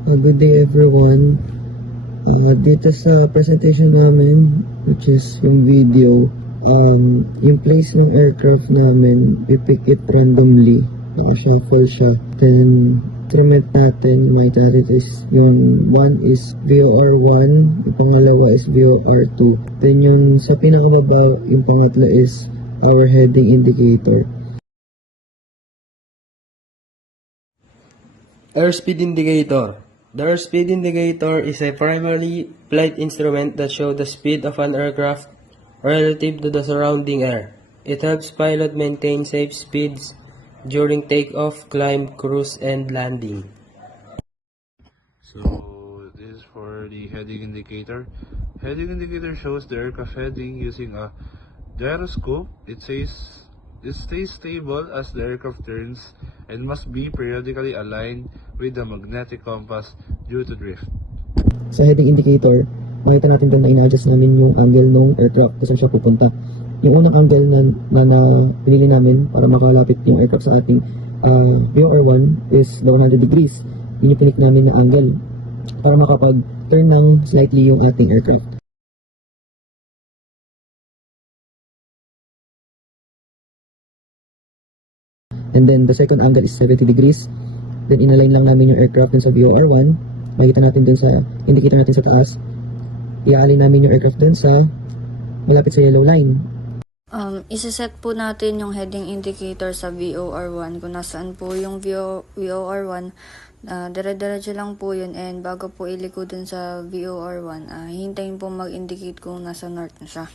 Good day everyone. Dito sa presentation namin, which is yung video, yung place ng aircraft namin, pipick it randomly. Naka-shuffle siya. Then, instrument natin, may natin is yung one is VOR1, yung pangalawa is VOR2. Then yung sa pinakababa, yung pangatlo is our heading indicator. Airspeed indicator. The airspeed indicator is a primarily flight instrument that shows the speed of an aircraft relative to the surrounding air. It helps pilot maintain safe speeds during takeoff, climb, cruise, and landing. So this is for the heading indicator. Heading indicator shows the aircraft heading using a gyroscope. It stays stable as the aircraft turns and must be periodically aligned with the magnetic compass due to drift. Sa heading indicator, makita natin doon na ina-adjust namin yung angle ng aircraft kung saan siya pupunta. Yung unang angle na pinili namin para makalapit yung aircraft sa ating VOR1 is the 100 degrees. Yun yung pinik namin na angle para makapag-turn ng slightly yung ating aircraft. And then the second angle is 70 degrees. Then inalign lang namin yung aircraft dun sa VOR1. Makikita natin dun sa indicator natin sa taas. I-align namin yung aircraft dun sa malapit sa yellow line. Isa-set po natin yung heading indicator sa VOR1 kung nasaan po yung VOR1. Dire-diretso lang po yun, and bago po iliko dun sa VOR1, hintayin po mag-indicate kung nasa north na siya.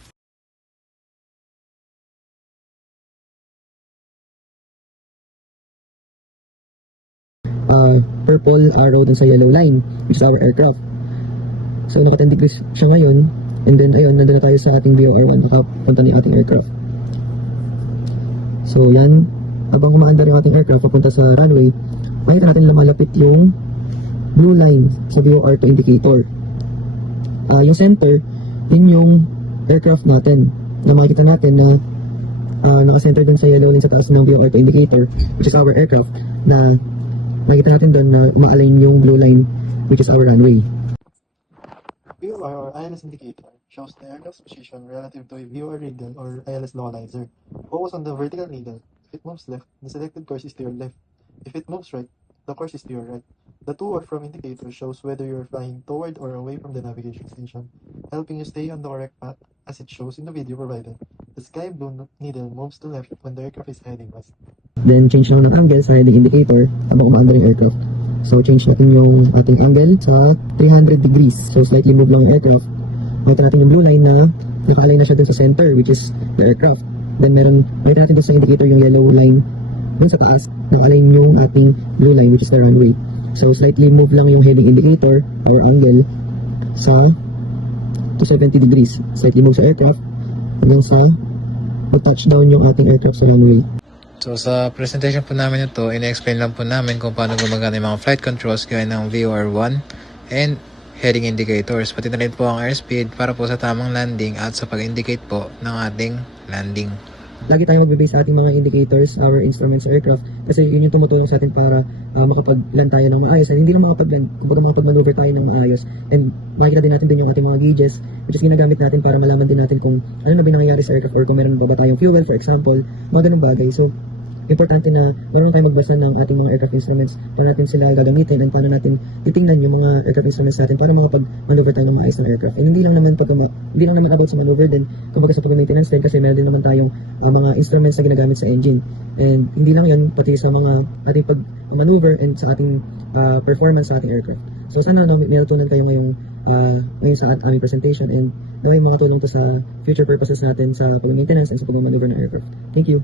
Purple arrow dun sa yellow line, which is our aircraft. So naka 10 degrees siya ngayon, and then ayun, nandun na tayo sa ating VOR1, nakapunta na yung ating aircraft. So yan, habang umaandar yung ating aircraft papunta sa runway, makita natin lumalapit yung blue line sa VOR2 indicator. Yung center, yun yung aircraft natin, na makikita natin na naka-center dun sa yellow line sa taas ng VOR2 indicator, which is our aircraft, na makikita natin doon na ma-align yung blue line, which is our runway. VOR or ILS indicator shows the aircraft's position relative to a VOR radial or ILS localizer. Focus on the vertical needle. If it moves left, the selected course is to your left. If it moves right, the course is to your right. The to or from indicator shows whether you are flying toward or away from the navigation station, helping you stay on the correct path as it shows in the video provided. The sky blue needle moves to left when the aircraft is heading west. Then change lang ng angle sa heading indicator habang umaandar yung aircraft. So change natin yung ating angle sa 300 degrees. So slightly move lang yung aircraft. Makita natin yung blue line na naka-align na siya dun sa center, which is the aircraft. Then makita natin dun sa indicator yung yellow line dun sa taas. Naka-align yung ating blue line, which is the runway. So slightly move lang yung heading indicator or angle sa 270 degrees. Slightly move sa aircraft hanggang sa mag-touchdown yung ating aircraft sa runway. So sa presentation po namin ito, ina-explain lang po namin kung paano gumagana yung mga flight controls gaya ng VOR1 and heading indicators. Pati na rin po ang airspeed para po sa tamang landing at sa pag-indicate po ng ating landing. Lagi tayo magbe-base sa ating mga indicators, our instruments sa aircraft, kasi yun yung tumutulong sa atin para makapag-land tayo ng maayos. At hindi lang makapag-land, kumbaga makapag-maneuver tayo ng maayos. And makikita din natin din yung ating mga gauges, which is ginagamit natin para malaman din natin kung ano na nangyayari sa aircraft, or kung meron pa ba tayong fuel, for example, mga ganung bagay. So, importante na meron tayo magbasa ng ating mga aircraft instruments, paano natin sila gagamitin, and paano natin titingnan yung mga aircraft instruments natin para makapag-maneuver tayo ng maayos ng aircraft. And hindi lang naman about sa maneuver din, kumbaga sa pag-maintenance din, kasi meron din naman tayong mga instruments na ginagamit sa engine. And hindi lang yan, pati sa mga ating pag-maneuver and sa ating performance sa ating aircraft. So sana may natutunan kayo ngayon sa aming presentation, and naway mga tulong to sa future purposes natin sa pag-maintenance and sa pag-maneuver ng aircraft. Thank you.